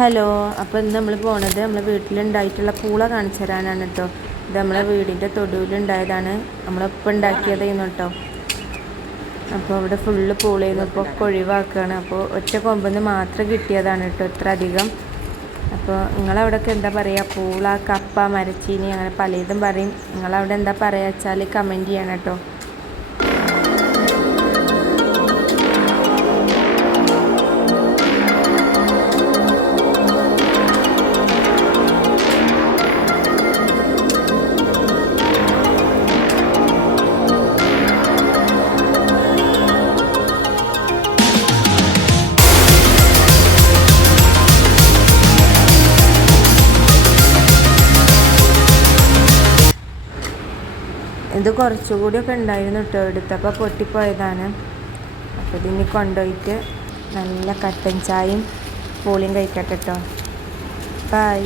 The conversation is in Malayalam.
ഹലോ, അപ്പോൾ ഇന്ന് നമ്മൾ പോണത് നമ്മളെ വീട്ടിലുണ്ടായിട്ടുള്ള പൂള കാണിച്ചു തരാനാണ് കേട്ടോ. ഇത് നമ്മളെ വീടിൻ്റെ തൊടുവിലുണ്ടായതാണ്, നമ്മളിപ്പോൾ ഉണ്ടാക്കിയതായിരുന്നു കേട്ടോ. അപ്പോൾ അവിടെ ഫുള്ള് പൂളയെന്ന് ഇപ്പോൾ ഒഴിവാക്കുകയാണ്. അപ്പോൾ ഒറ്റ കൊമ്പെന്ന് മാത്രം കിട്ടിയതാണ് കേട്ടോ ഇത്ര അധികം. അപ്പോൾ നിങ്ങളവിടെയൊക്കെ എന്താ പറയുക, പൂള, കപ്പ, മരച്ചീനി അങ്ങനെ പലതും പറയും. നിങ്ങളവിടെ എന്താ പറയുക വെച്ചാൽ കമൻറ്റ് ചെയ്യണം കേട്ടോ. ഇത് കുറച്ചുകൂടിയൊക്കെ ഉണ്ടായിരുന്നു കേട്ടോ, എടുത്തപ്പോൾ പൊട്ടിപ്പോയതാണ്. അപ്പോൾ ഇതിനി കൊണ്ടുപോയിട്ട് നല്ല കട്ടൻ ചായയും പൂളിയും കഴിക്കട്ടെ കേട്ടോ. ബൈ.